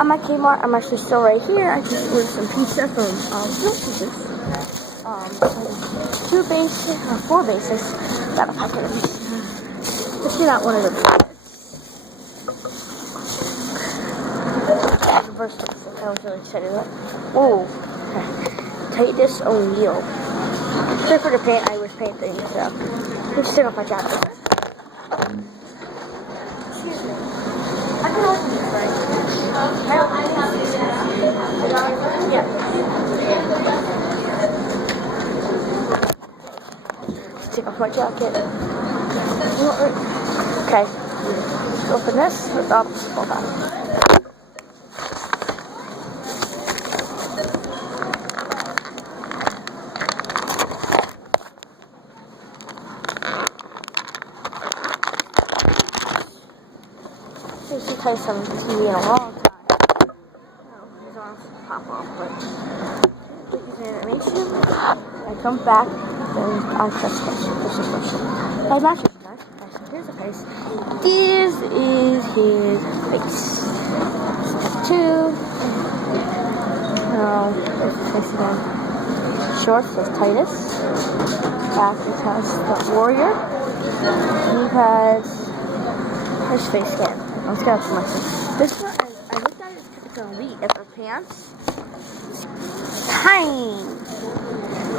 I'm at Kmart. I'm actually still right here. I just ordered some pizza from Pieces. Four bases. Got a packet of pizza. Let's get out one of the first pizza. I was really excited about. Whoa. Titus O'Neill. Sorry for the paint. I was painting, so let's take off my jacket. Excuse me. I can open this, right? Yeah. Let's take off my jacket. Okay. Let's open this without hold on. She plays some TV in a long time. His arms pop off, but his animation. I come back and I press this is question. My mattress guys. Here's the face. This is his face. Step 2. There's his face again. Shorts says Titus. Back it has the warrior. He has his face scan. Let's get up to myself. This one, I looked at it, it's elite at the pants. Tiny.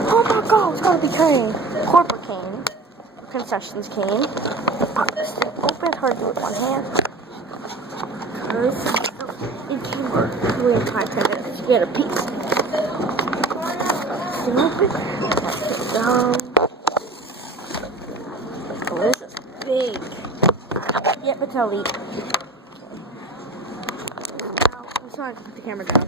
Oh my god, it's gotta be Kane. Corporate Kane. Concessions Kane. Open hard to do with one hand. Because it came way in time to get a piece. Open. Down. Oh, this is big. Yep, it's elite. I just wanted to put the camera down.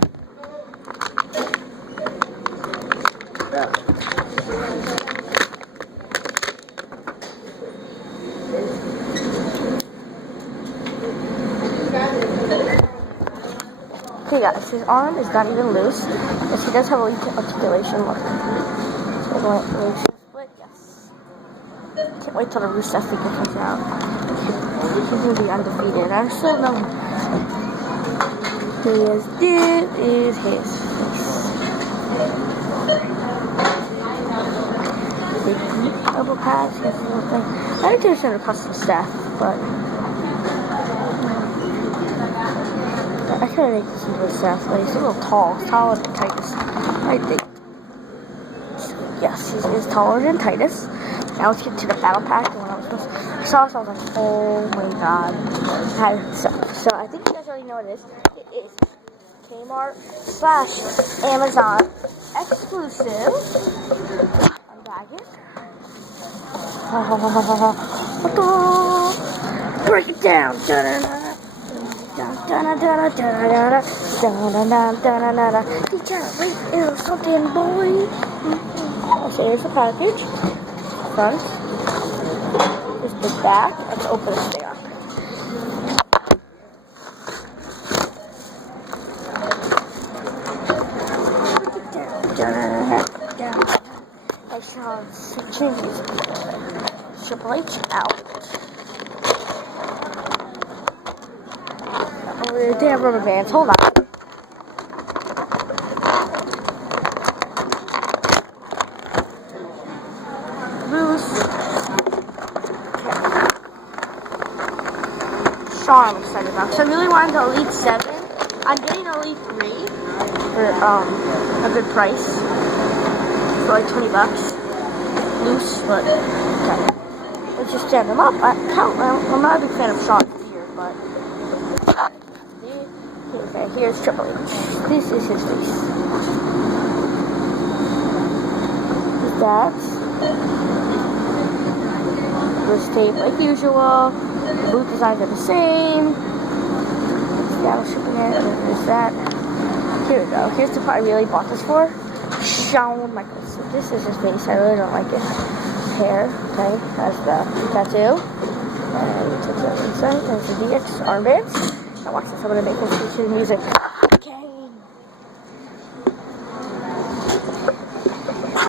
Okay guys, his arm is not even loose. Yes, he does have a weak articulation. Look. So I'm going to split, yes. Can't wait till the Rusev figure comes out. He's going to be undefeated. I still know him. This is his face. Big elbow pads, his little thing. I think there's some custom stuff, but I could make this into a staff, but he's a little tall. He's taller than Titus, I think. Yes, he is taller than Titus. Now let's get to the battle pack. And when I saw this, I was like, oh my god. So I think you guys already know what it is. It is Kmart/Amazon exclusive. Unbag it. Break it down. You can't wait in something, boy. Okay, here's the package. Front. Here's the back. Let's open it there. I saw changes. Triple H out. They have rubber bands. Hold on. Loose. Sean, I'm excited about. So I really wanted the Elite 7. I'm getting Elite 3 for a good price. For like $20. Loose, but okay. Let's just stand them up. I'm not a big fan of Sean here, but okay, here's Triple H. This is his face. Is that wrist tape like usual. The boot designs are the same. Seattle shipping it. There's that. Here we go. Here's the part I really bought this for. Shawn Michaels. So this is his face. I really don't like it. Hair. Okay. Has the tattoo. And it's inside. There's the DX armbands. Now watch this. I'm gonna make this music.